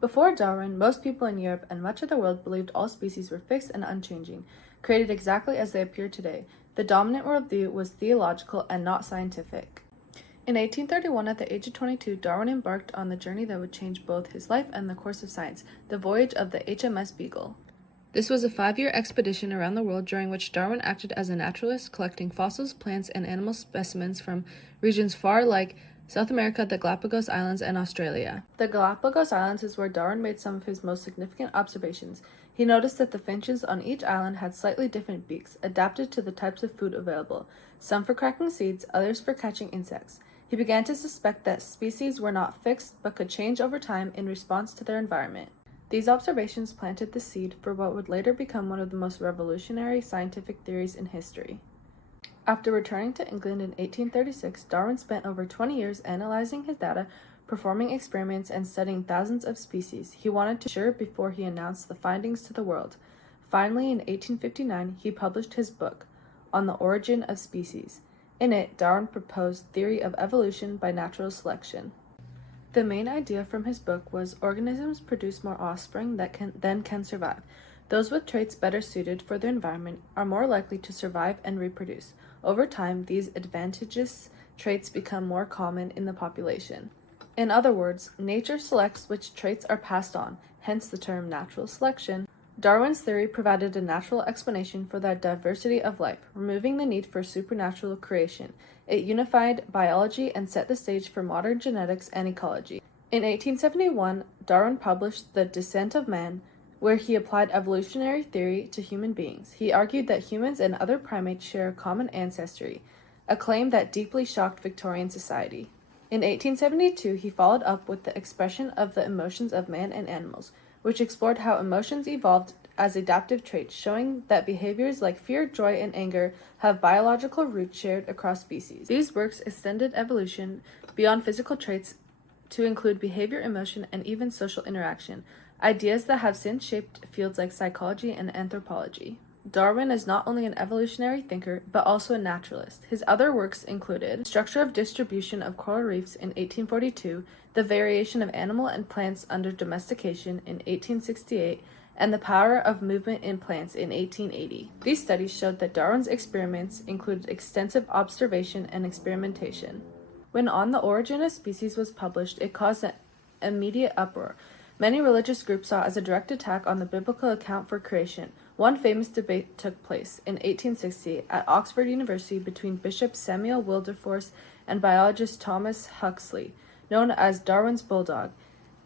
Before Darwin, most people in Europe and much of the world believed all species were fixed and unchanging, created exactly as they appear today. The dominant worldview was theological and not scientific. In 1831, at the age of 22, Darwin embarked on the journey that would change both his life and the course of science, the voyage of the HMS Beagle. This was a 5-year expedition around the world during which Darwin acted as a naturalist, collecting fossils, plants, and animal specimens from regions far like South America, the Galapagos Islands, and Australia. The Galapagos Islands is where Darwin made some of his most significant observations. He noticed that the finches on each island had slightly different beaks, adapted to the types of food available, some for cracking seeds, others for catching insects. He began to suspect that species were not fixed but could change over time in response to their environment. These observations planted the seed for what would later become one of the most revolutionary scientific theories in history. After returning to England in 1836, Darwin spent over 20 years analyzing his data, performing experiments, and studying thousands of species. He wanted to be sure before he announced the findings to the world. Finally, in 1859, he published his book, On the Origin of Species. In it, Darwin proposed theory of evolution by natural selection. The main idea from his book was organisms produce more offspring than can survive. Those with traits better suited for their environment are more likely to survive and reproduce. Over time, these advantageous traits become more common in the population. In other words, nature selects which traits are passed on, hence the term natural selection. Darwin's theory provided a natural explanation for the diversity of life, removing the need for supernatural creation. It unified biology and set the stage for modern genetics and ecology. In 1871, Darwin published The Descent of Man, where he applied evolutionary theory to human beings. He argued that humans and other primates share a common ancestry, a claim that deeply shocked Victorian society. In 1872, he followed up with the expression of the emotions of man and animals, which explored how emotions evolved as adaptive traits, showing that behaviors like fear, joy, and anger have biological roots shared across species. These works extended evolution beyond physical traits to include behavior, emotion, and even social interaction, ideas that have since shaped fields like psychology and anthropology. Darwin is not only an evolutionary thinker, but also a naturalist. His other works included Structure of Distribution of Coral Reefs in 1842, The Variation of Animal and Plants Under Domestication in 1868, and The Power of Movement in Plants in 1880. These studies showed that Darwin's experiments included extensive observation and experimentation. When On the Origin of Species was published, it caused an immediate uproar. Many religious groups saw it as a direct attack on the biblical account for creation. One famous debate took place in 1860 at Oxford University between Bishop Samuel Wilberforce and biologist Thomas Huxley, known as Darwin's Bulldog,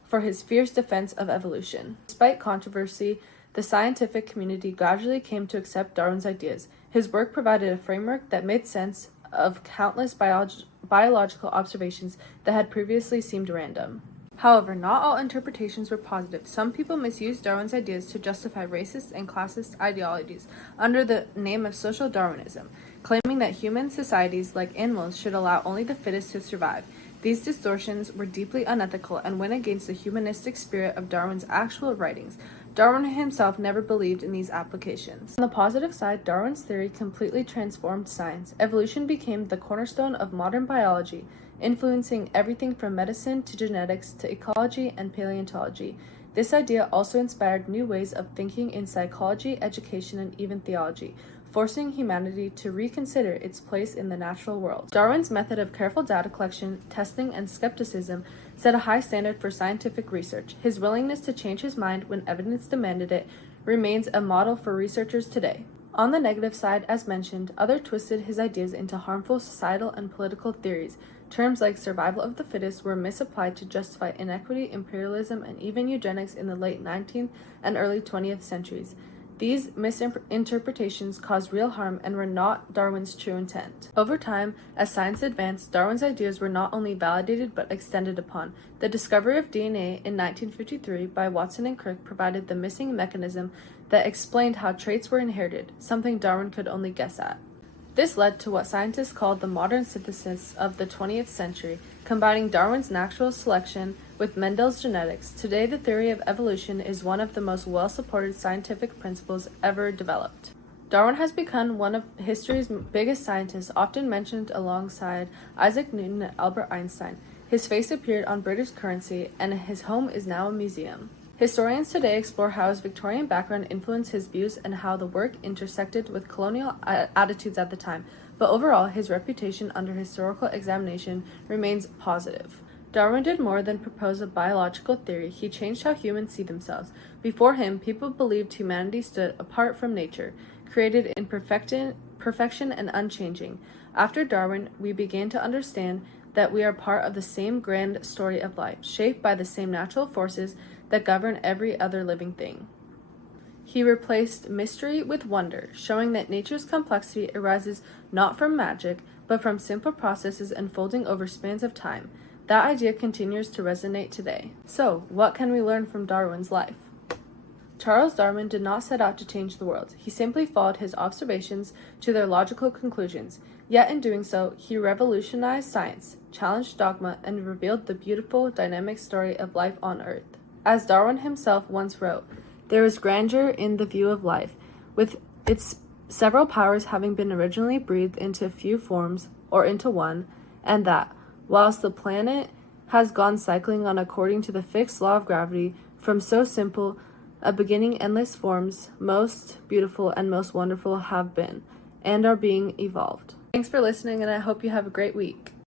for his fierce defense of evolution. Despite controversy, the scientific community gradually came to accept Darwin's ideas. His work provided a framework that made sense of countless biological observations that had previously seemed random. However, not all interpretations were positive. Some people misused Darwin's ideas to justify racist and classist ideologies under the name of social Darwinism, claiming that human societies, like animals, should allow only the fittest to survive. These distortions were deeply unethical and went against the humanistic spirit of Darwin's actual writings. Darwin himself never believed in these applications. On the positive side, Darwin's theory completely transformed science. Evolution became the cornerstone of modern biology, influencing everything from medicine to genetics to ecology and paleontology. This idea also inspired new ways of thinking in psychology, education, and even theology, forcing humanity to reconsider its place in the natural world. Darwin's method of careful data collection, testing, and skepticism set a high standard for scientific research. His willingness to change his mind when evidence demanded it remains a model for researchers today. On the negative side, as mentioned, others twisted his ideas into harmful societal and political theories. Terms like survival of the fittest were misapplied to justify inequity, imperialism, and even eugenics in the late 19th and early 20th centuries. These misinterpretations caused real harm and were not Darwin's true intent. Over time, as science advanced, Darwin's ideas were not only validated but extended upon. The discovery of DNA in 1953 by Watson and Crick provided the missing mechanism that explained how traits were inherited, something Darwin could only guess at. This led to what scientists called the modern synthesis of the 20th century, combining Darwin's natural selection with Mendel's genetics. Today, the theory of evolution is one of the most well-supported scientific principles ever developed. Darwin has become one of history's biggest scientists, often mentioned alongside Isaac Newton and Albert Einstein. His face appeared on British currency, and his home is now a museum. Historians today explore how his Victorian background influenced his views and how the work intersected with colonial attitudes at the time, but overall, his reputation under historical examination remains positive. Darwin did more than propose a biological theory. He changed how humans see themselves. Before him, people believed humanity stood apart from nature, created in perfection and unchanging. After Darwin, we began to understand that we are part of the same grand story of life, shaped by the same natural forces that govern every other living thing. He replaced mystery with wonder, showing that nature's complexity arises not from magic, but from simple processes unfolding over spans of time. That idea continues to resonate today. So, what can we learn from Darwin's life? Charles Darwin did not set out to change the world. He simply followed his observations to their logical conclusions. Yet in doing so, he revolutionized science, challenged dogma, and revealed the beautiful, dynamic story of life on Earth. As Darwin himself once wrote, "There is grandeur in the view of life, with its several powers having been originally breathed into few forms, or into one, and that, whilst the planet has gone cycling on according to the fixed law of gravity, from so simple a beginning endless forms, most beautiful and most wonderful have been, and are being evolved." Thanks for listening, and I hope you have a great week.